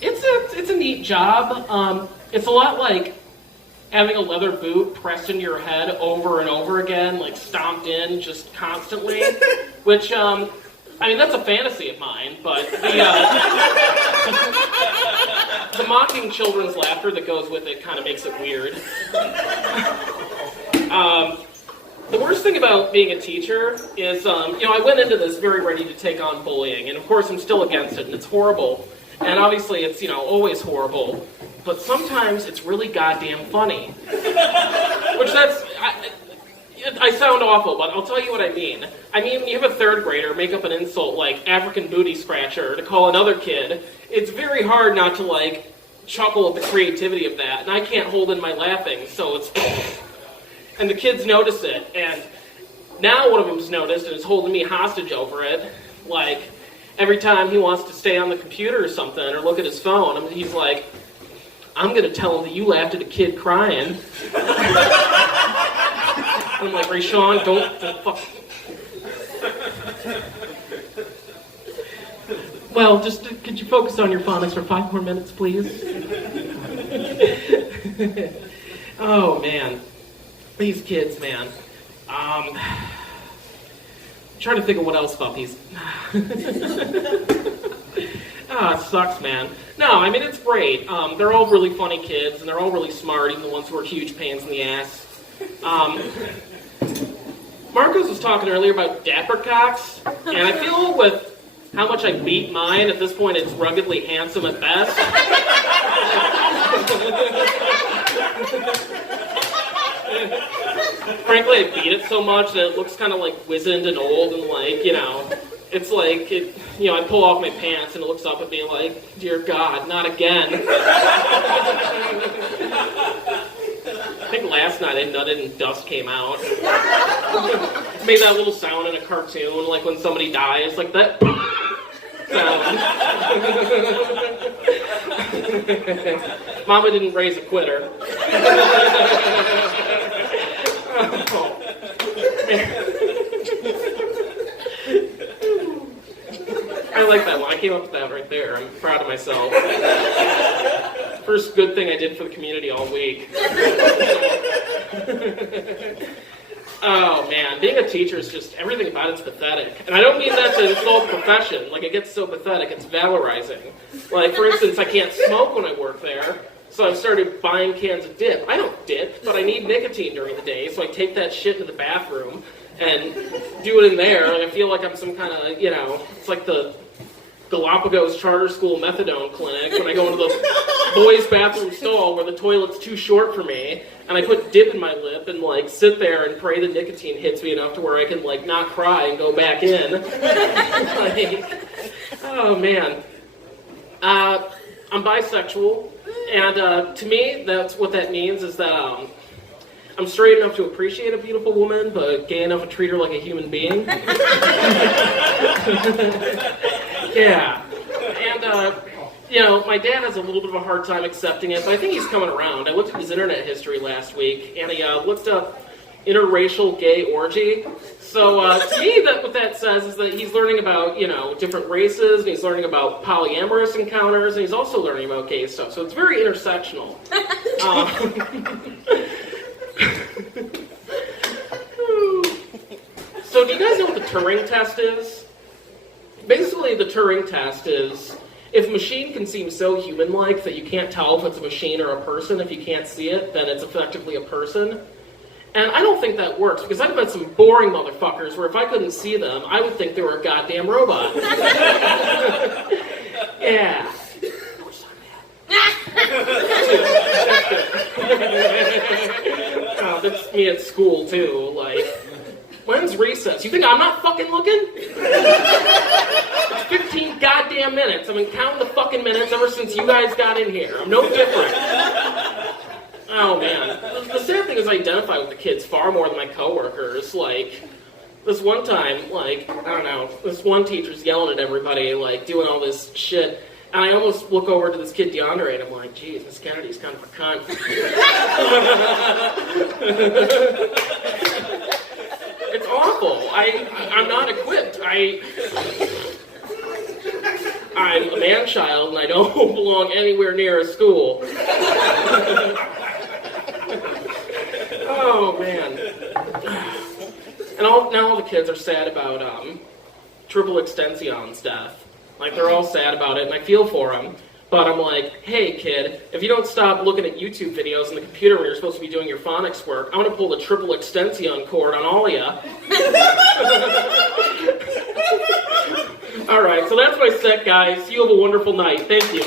It's a neat job. It's a lot like having a leather boot pressed into your head over and over again, like stomped in just constantly, which, I mean, that's a fantasy of mine, but the mocking children's laughter that goes with it kind of makes it weird. The worst thing about being a teacher is, I went into this very ready to take on bullying, and of course I'm still against it, and it's horrible. And obviously it's, always horrible. But sometimes it's really goddamn funny. Which I sound awful, but I'll tell you what I mean. I mean, when you have a third grader make up an insult like African booty scratcher to call another kid, it's very hard not to, chuckle at the creativity of that. And I can't hold in my laughing, so it's... And the kids notice it, and now one of them's noticed and is holding me hostage over it. Every time he wants to stay on the computer or something, or look at his phone, he's like, I'm going to tell him that you laughed at a kid crying. I'm like, Rayshawn, don't fuck. Well, just could you focus on your phonics for 5 more minutes, please? Oh, man. These kids, man. I'm trying to think of what else about these. It sucks, man. No, I mean, it's great. They're all really funny kids, and they're all really smart, even the ones who are huge pains in the ass. Marcos was talking earlier about dapper cocks, and I feel with how much I beat mine, at this point it's ruggedly handsome at best. Frankly, I beat it so much that it looks kind of wizened and old and it's I pull off my pants and it looks up at me like, dear God, not again. I think last night I nutted and dust came out. Made that little sound in a cartoon, like when somebody dies, like that sound. Mama didn't raise a quitter. Oh. I like that one. I came up with that right there. I'm proud of myself. First good thing I did for the community all week. Oh man, being a teacher is just, everything about it's pathetic. And I don't mean that to insult the profession. It gets so pathetic, it's valorizing. For instance, I can't smoke when I work there. So I've started buying cans of dip. I don't dip, but I need nicotine during the day, so I take that shit into the bathroom and do it in there, and I feel like I'm some kind of, it's like the Galapagos Charter School methadone clinic when I go into the boys' bathroom stall where the toilet's too short for me, and I put dip in my lip and, sit there and pray the nicotine hits me enough to where I can, not cry and go back in. Oh, man. I'm bisexual. And to me, that's what that means is that I'm straight enough to appreciate a beautiful woman, but gay enough to treat her like a human being. Yeah. And, my dad has a little bit of a hard time accepting it, but I think he's coming around. I looked at his internet history last week, and he looked up interracial gay orgy. So to me, what that says is that he's learning about, different races, and he's learning about polyamorous encounters, and he's also learning about gay stuff. So it's very intersectional. So do you guys know what the Turing test is? Basically, the Turing test is if a machine can seem so human-like that you can't tell if it's a machine or a person, if you can't see it, then it's effectively a person. And I don't think that works, because I've met some boring motherfuckers where if I couldn't see them, I would think they were a goddamn robot. Yeah. Oh, that's me at school, too. When's recess? You think I'm not fucking looking? It's 15 goddamn minutes. I've been counting the fucking minutes ever since you guys got in here. I'm no different. Oh, man. The sad thing is I identify with the kids far more than my coworkers. This one time, I don't know, this one teacher's yelling at everybody, doing all this shit. And I almost look over to this kid, DeAndre, and I'm like, geez, Miss Kennedy's kind of a cunt. It's awful. I'm not equipped. I'm a man-child and I don't belong anywhere near a school. Oh, man. And now all the kids are sad about Triple Extension's death. Like, they're all sad about it, and I feel for them. But I'm like, hey, kid, if you don't stop looking at YouTube videos on the computer when you're supposed to be doing your phonics work, I'm going to pull the Triple Extension cord on all of you. All right, so that's my set, guys. You have a wonderful night. Thank you.